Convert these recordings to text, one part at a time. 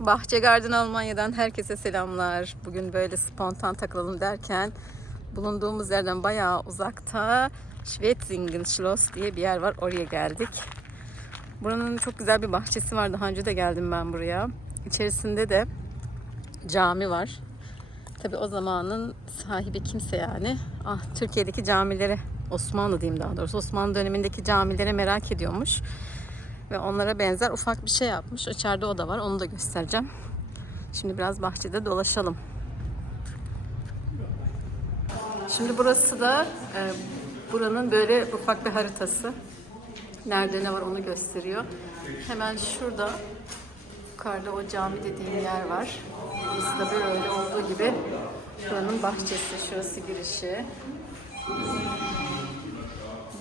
Bahçe Garden Almanya'dan herkese selamlar. Bugün böyle spontan takılalım derken bulunduğumuz yerden bayağı uzakta Schwetzingen Schloss diye bir yer var. Oraya geldik. Buranın çok güzel bir bahçesi var. Daha önce de geldim ben buraya. İçerisinde de cami var. Tabi o zamanın sahibi kimse yani. Ah Türkiye'deki camileri Osmanlı diyeyim daha doğrusu Osmanlı dönemindeki camilere merak ediyormuş. Ve onlara benzer ufak bir şey yapmış. İçeride o da var. Onu da göstereceğim. Şimdi biraz bahçede dolaşalım. Şimdi burası da e, buranın böyle ufak bir haritası. Nerede ne var onu gösteriyor. Hemen şurada yukarıda o cami dediğim yer var. Burası da böyle olduğu gibi buranın bahçesi. Şurası girişi.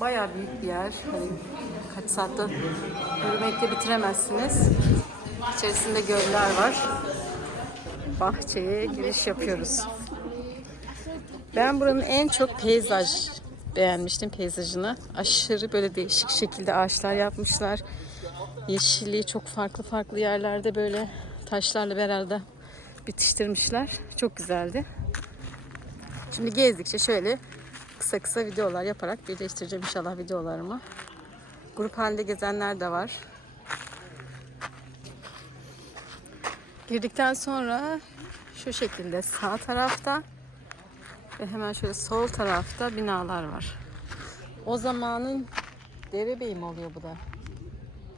Bayağı büyük bir yer. Hani kaç saatte yürümekle bitiremezsiniz. İçerisinde göller var. Bahçeye giriş yapıyoruz. Ben buranın en çok peyzaj beğenmiştim peyzajını. Aşırı böyle değişik şekilde ağaçlar yapmışlar. Yeşilliği çok farklı farklı yerlerde böyle taşlarla beraber bitiştirmişler. Çok güzeldi. Şimdi gezdikçe şöyle kısa kısa videolar yaparak birleştireceğim inşallah videolarımı. Grup halinde gezenler de var. Girdikten sonra şu şekilde sağ tarafta ve hemen şöyle sol tarafta binalar var. O zamanın derebeyi mi oluyor bu da?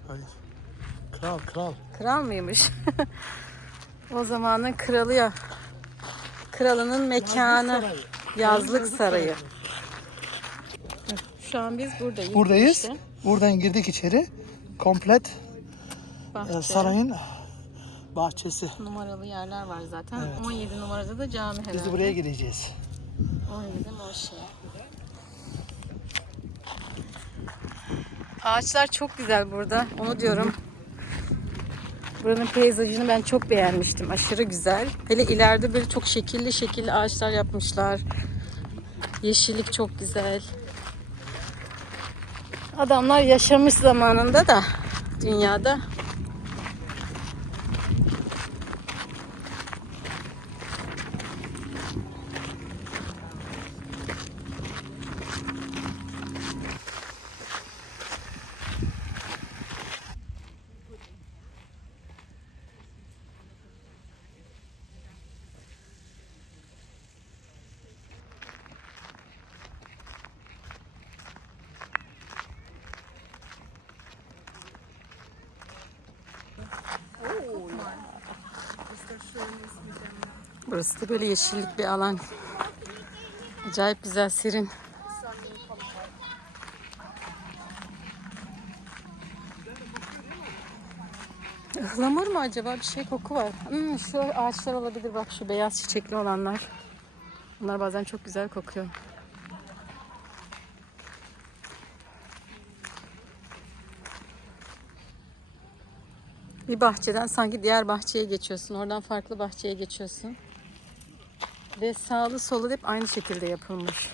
Hayır. Kral, kral. Kral mıymış? o zamanın kralı ya. Kralının mekanı. Sarayı. Yazlık sarayı. Şu an biz buradayız. Buradayız. işte. Buradan girdik içeri. Komplet Bahçe. e, sarayın bahçesi. Numaralı yerler var zaten. Evet. 17 numarada da cami herhalde. Biz de buraya gireceğiz. 17 o şey. Ağaçlar çok güzel burada. Onu diyorum. Buranın peyzajını ben çok beğenmiştim. Aşırı güzel. Hele ileride böyle çok şekilli şekilli ağaçlar yapmışlar. Yeşillik çok güzel. Adamlar yaşamış zamanında da dünyada. Burası da böyle yeşillik bir alan. Acayip güzel, serin. Ihlamur mu acaba? Bir şey koku var. Hmm, şu ağaçlar olabilir bak şu beyaz çiçekli olanlar. Bunlar bazen çok güzel kokuyor. Bir bahçeden sanki diğer bahçeye geçiyorsun. Oradan farklı bahçeye geçiyorsun. Ve sağlı solu hep aynı şekilde yapılmış.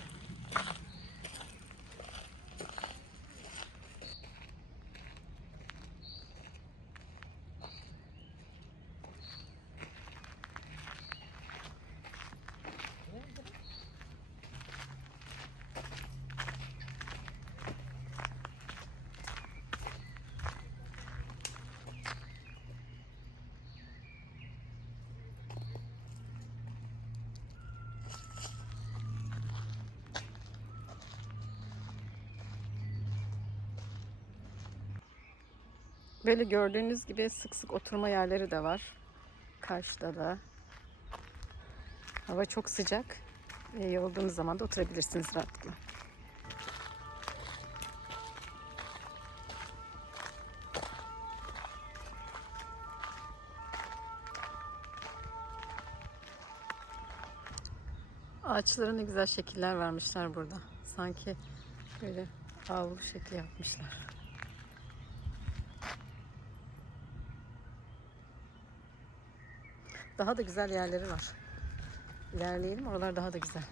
Böyle gördüğünüz gibi sık sık oturma yerleri de var. Karşıda da. Hava çok sıcak. Ve iyi olduğunuz zaman da oturabilirsiniz rahatlıkla. Ağaçlara ne güzel şekiller vermişler burada. Sanki böyle avlu şekli yapmışlar. Daha da güzel yerleri var. İlerleyelim oralar daha da güzel.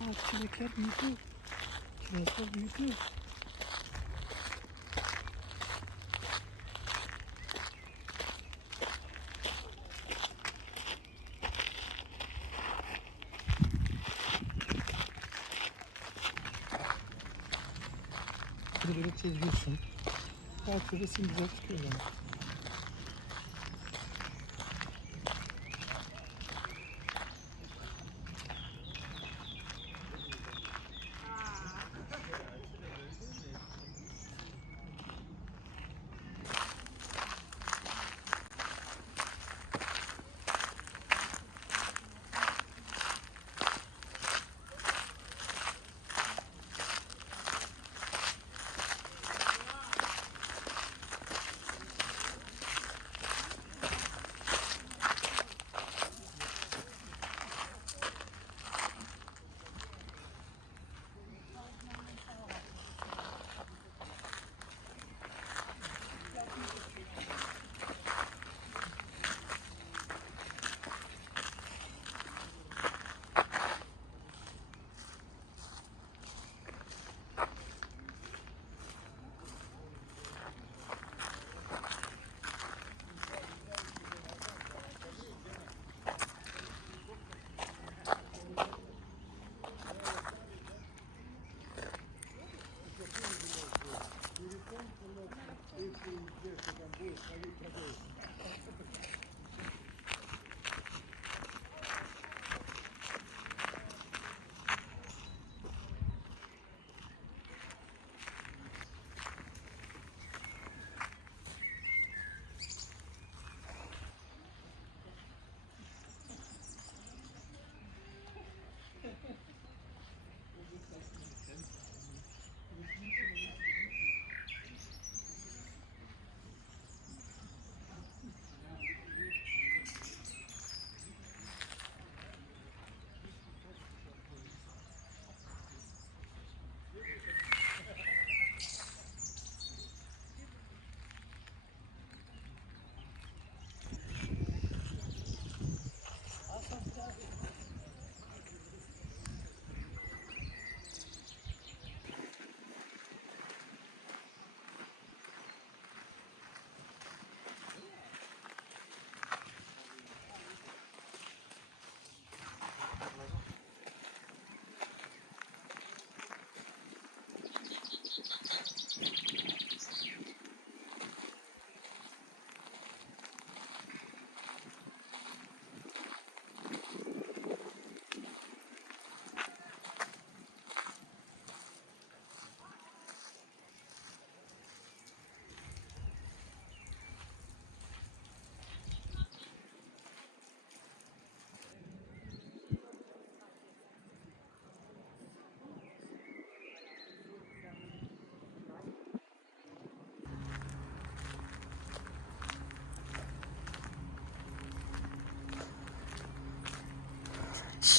Aa, çilekler büyüdü. Çilekler büyüdü. Böyle çeziyorsun. Her türlü resim güzel çıkıyor yani.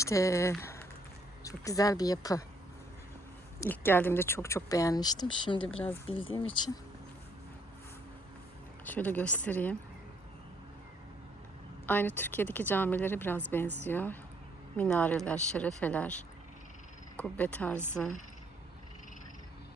İşte çok güzel bir yapı. İlk geldiğimde çok çok beğenmiştim. Şimdi biraz bildiğim için şöyle göstereyim. Aynı Türkiye'deki camilere biraz benziyor. Minareler, şerefeler, kubbe tarzı,